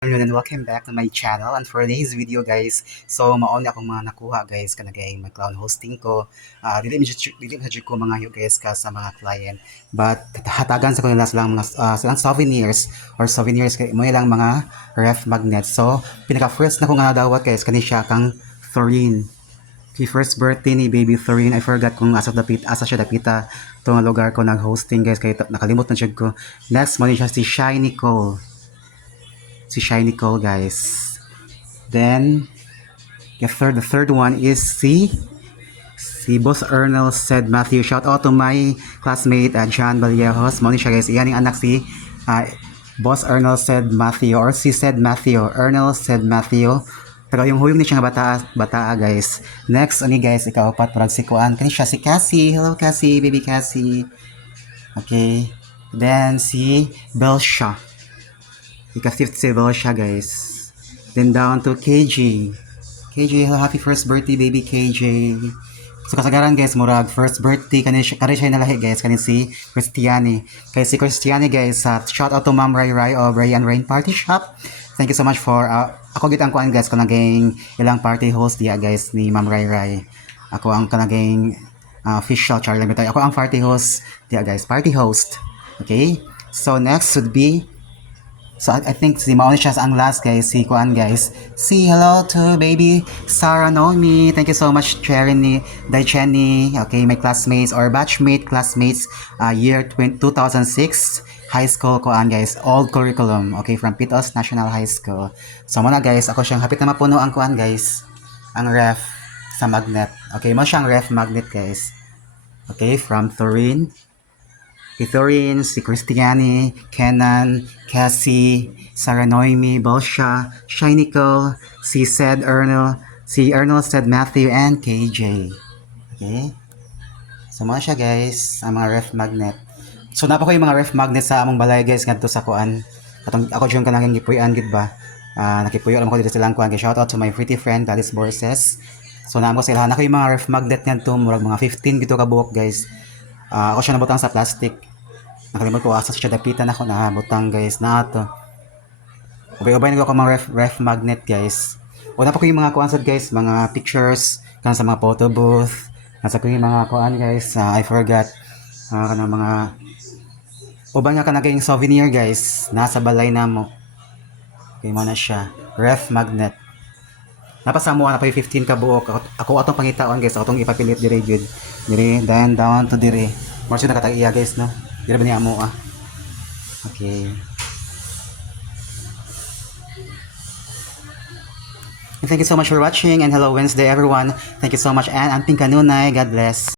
And welcome back to my channel. And for today's video guys, so maon akong mga nakuha guys kanagay mag cloud hosting ko. Dili medyo ko mga yo guys ka sa mga client. But hatagan sa kanila silang mga silang souvenirs kay mo lang mga ref magnet. So pinaka first na ko nga dawat guys kani siya kang Thorin. Kay first birthday ni baby Thorin, I forgot kung asa siya dapita to nga lugar ko nag-hosting guys kay nakalimot na jud ko. Next mo ni siya si Shiny Cole. Si Shiny Cole guys. Then the third one is si Boss Ernel said Matthew. Shout out to my classmate John Vallejos. Mo ni siya guys. Iyan yung anak si Boss Ernel said Matthew or si said Matthew. Ernel said Matthew. Pero yung huyong ni siya nga bata guys. Next ani guys, ikaw pat parang si Kuan. Kani siya si Cassie. Hello Cassie, baby Cassie. Okay. Then si Belsha. Ika-fifth level siya guys. Then down to KJ. KJ, hello, happy first birthday baby KJ. So kasagaran guys, murag first birthday kani siya nalahi guys, kani si Christiane. Kay si Christiane guys, shout out to Ma'am Ray Ray of Ray and Rain Party Shop. Thank you so much for ako gid ang kuan guys kanaging ilang party host diya guys ni Ma'am Ray Ray. Ako ang kanaging official Charlie Lamitoy. Ako ang party host diya guys, party host. Okay? So next would be I think si Maoni siya ang last guys, si Kuan guys. Si hello to baby Sarah Nomi. Thank you so much Cherny, Daicheni. Okay, my classmates or batchmate classmates year 2006 high school Kuan guys. Old curriculum. Okay, from Pitos National High School. So muna guys, ako siyang hapit na mapuno ang Kuan guys. Ang ref sa magnet. Okay, mo siyang ref magnet guys. Okay, from Thorin. Thorin, si Christiane, Kenan, Cassie, Sarah Noemi, Bolsha, Shiny Cole, si Ernel said Matthew, and KJ. Okay? So mga siya guys, ang mga ref magnet. So napa ko yung mga ref magnet sa among balay guys ngadto sa kuan. Katong ako jung kanang gipuy-an gid ba. Nakipuyo lang ko dito silang kuan. Shout out to my pretty friend Alice Borses. So naamo ko sila na ko yung mga ref magnet ngadto murag mga 15 gito ka buok guys. Ako siya nabutang sa plastic. Nakalimot ko asa siya dapitan ako na butang guys na ato. Ubay-ubay nagawa ko mga ref magnet guys. Una pa ko yung mga kuansad guys, mga pictures kan sa mga photo booth. Nasa ko yung mga kuan guys, I forgot kanang mga uban nga kanang souvenir guys, nasa balay na mo. Okay mo na siya, ref magnet. Napasamo na pa yung 15 ka buok. Ako atong pangitaon guys, atong ipapilit dire jud. Dire then down to dire. More siya nakatag-iya guys no. Dire ba niya mo Okay. And thank you so much for watching and hello Wednesday everyone. Thank you so much and amping kanunay. God bless.